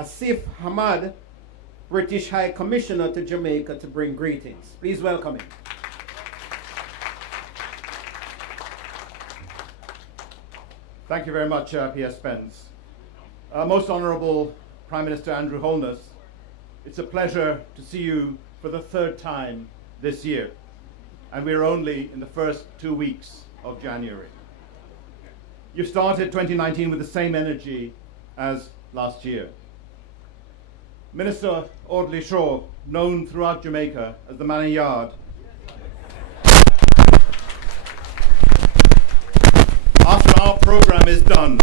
Asif Ahmad, British High Commissioner to Jamaica, to bring greetings. Please welcome him. Thank you very much, P.S. Spence. Most Honourable Prime Minister Andrew Holness, it's a pleasure to see you for the third time this year, and we're only in the first 2 weeks of January. You started 2019 with the same energy as last year. Minister Audley Shaw, known throughout Jamaica as the Man of Yard, after our program is done,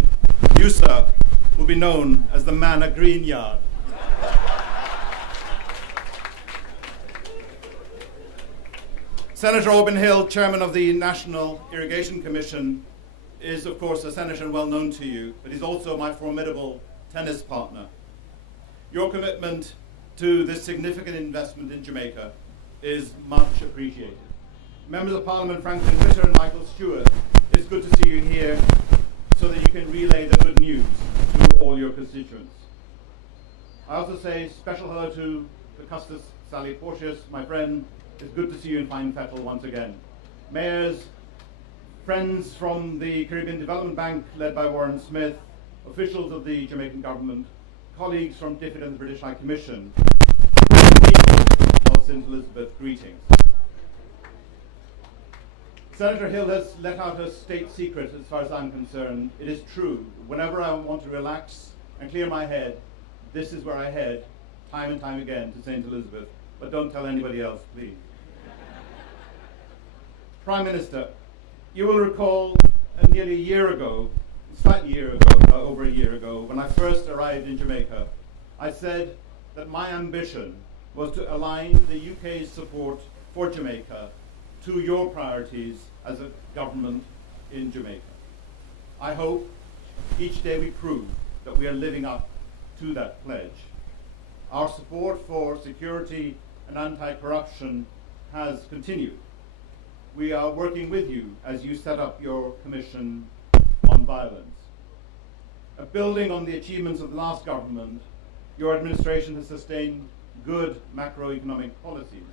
you, sir, will be known as the Man of Green Yard. Senator Auburn Hill, Chairman of the National Irrigation Commission, is of course a senator well known to you, but he's also my formidable tennis partner. Your commitment to this significant investment in Jamaica is much appreciated. Members of Parliament Franklin Ritter and Michael Stewart, it's good to see you here so that you can relay the good news to all your constituents. I also say special hello to the Custis Sally Porteous, my friend. It's good to see you in fine fettle once again. Mayors, friends from the Caribbean Development Bank led by Warren Smith, officials of the Jamaican government, colleagues from DFID and the British High Commission, and people of St. Elizabeth, greetings. Senator Hill has let out a state secret as far as I'm concerned. It is true. Whenever I want to relax and clear my head, this is where I head, time and time again, to St. Elizabeth. But don't tell anybody else, please. Prime Minister, you will recall nearly a year ago, over a year ago, when I first arrived in Jamaica, I said that my ambition was to align the UK's support for Jamaica to your priorities as a government in Jamaica. I hope each day we prove that we are living up to that pledge. Our support for security and anti-corruption has continued. We are working with you as you set up your Commission on Violence. Building on the achievements of the last government, your administration has sustained good macroeconomic policies.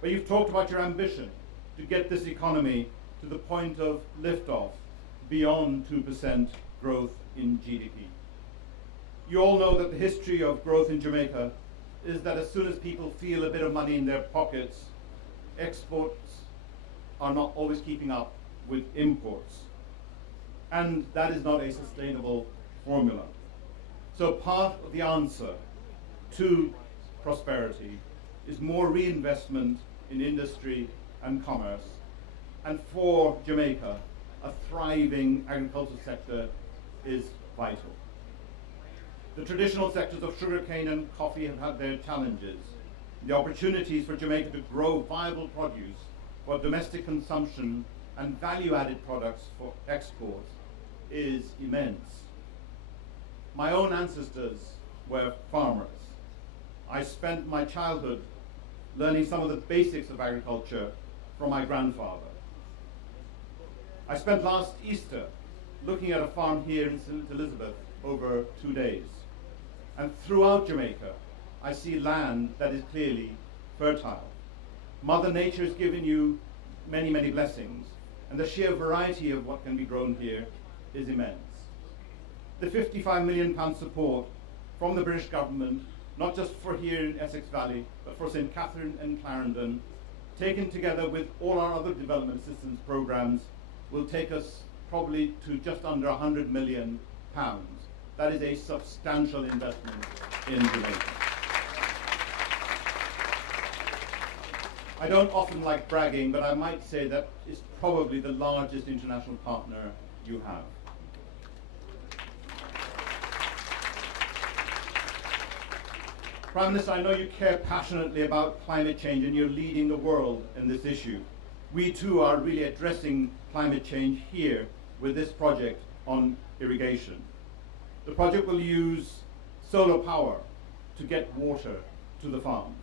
But you've talked about your ambition to get this economy to the point of liftoff beyond 2% growth in GDP. You all know that the history of growth in Jamaica is that as soon as people feel a bit of money in their pockets, exports are not always keeping up with imports. And that is not a sustainable formula. So part of the answer to prosperity is more reinvestment in industry and commerce. And for Jamaica, a thriving agricultural sector is vital. The traditional sectors of sugarcane and coffee have had their challenges. The opportunities for Jamaica to grow viable produce for domestic consumption and value-added products for export is immense. My own ancestors were farmers. I spent my childhood learning some of the basics of agriculture from my grandfather. I spent last Easter looking at a farm here in St. Elizabeth over 2 days. And throughout Jamaica, I see land that is clearly fertile. Mother Nature has given you many, many blessings, and the sheer variety of what can be grown here is immense. The £55 million support from the British government, not just for here in Essex Valley, but for St. Catherine and Clarendon, taken together with all our other development assistance programs, will take us probably to just under £100 million. That is a substantial investment in Jamaica. I don't often like bragging, but I might say that it's probably the largest international partner you have. Prime Minister, I know you care passionately about climate change and you're leading the world in this issue. We too are really addressing climate change here with this project on irrigation. The project will use solar power to get water to the farms.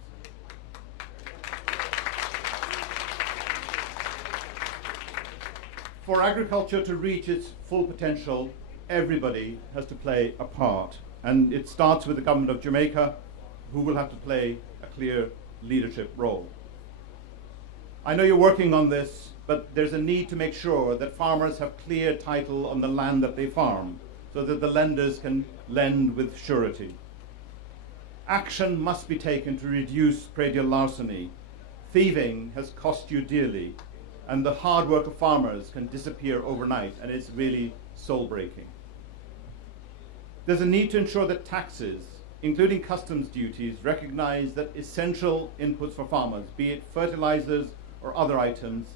For agriculture to reach its full potential, everybody has to play a part. And it starts with the government of Jamaica, who will have to play a clear leadership role. I know you're working on this, but there's a need to make sure that farmers have clear title on the land that they farm, so that the lenders can lend with surety. Action must be taken to reduce predial larceny. Thieving has cost you dearly, and the hard work of farmers can disappear overnight, and it's really soul-breaking. There's a need to ensure that taxes, including customs duties, recognize that essential inputs for farmers, be it fertilizers or other items,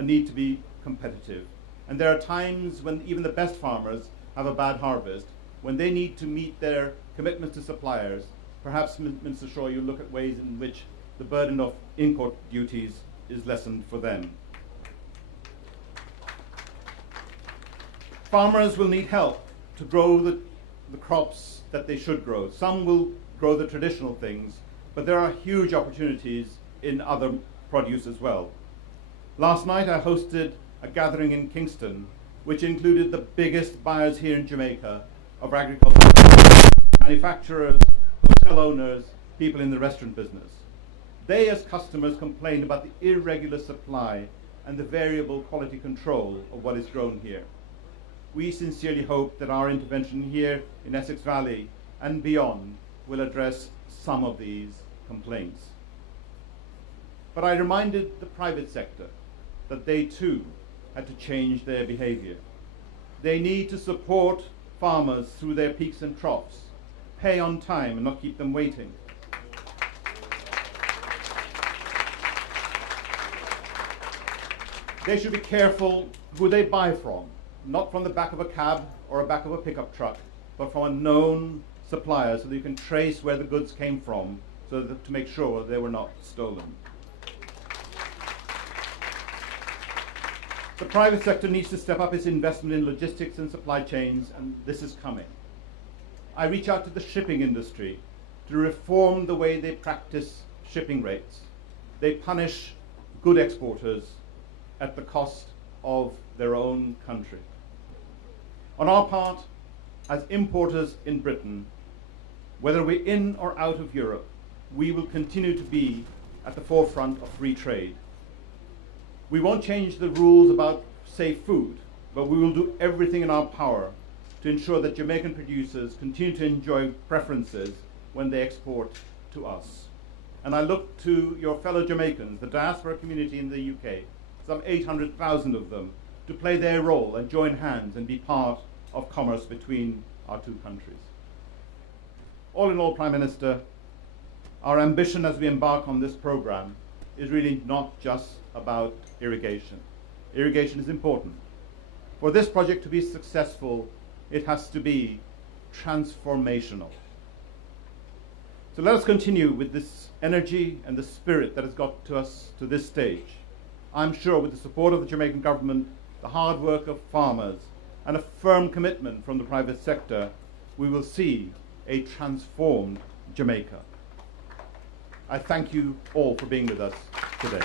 need to be competitive. And there are times when even the best farmers have a bad harvest, when they need to meet their commitments to suppliers. Perhaps, Mr. Shaw, you look at ways in which the burden of import duties is lessened for them. Farmers will need help to grow the crops that they should grow. Some will grow the traditional things, but there are huge opportunities in other produce as well. Last night I hosted a gathering in Kingston, which included the biggest buyers here in Jamaica of agriculture, manufacturers, hotel owners, people in the restaurant business. They, as customers, complained about the irregular supply and the variable quality control of what is grown here. We sincerely hope that our intervention here in Essex Valley and beyond will address some of these complaints. But I reminded the private sector that they too had to change their behavior. They need to support farmers through their peaks and troughs, pay on time and not keep them waiting. They should be careful who they buy from, not from the back of a cab or a back of a pickup truck, but from a known supplier, so that you can trace where the goods came from, so that to make sure they were not stolen. The private sector needs to step up its investment in logistics and supply chains, and this is coming. I reach out to the shipping industry to reform the way they practice shipping rates. They punish good exporters at the cost of their own country. On our part, as importers in Britain, whether we're in or out of Europe, we will continue to be at the forefront of free trade. We won't change the rules about safe food, but we will do everything in our power to ensure that Jamaican producers continue to enjoy preferences when they export to us. And I look to your fellow Jamaicans, the diaspora community in the UK, some 800,000 of them, to play their role and join hands and be part of commerce between our two countries. All in all, Prime Minister, our ambition as we embark on this program is really not just about irrigation. Irrigation is important. For this project to be successful, it has to be transformational. So let us continue with this energy and the spirit that has got to us to this stage. I'm sure with the support of the Jamaican government, the hard work of farmers, and a firm commitment from the private sector, we will see a transformed Jamaica. I thank you all for being with us today.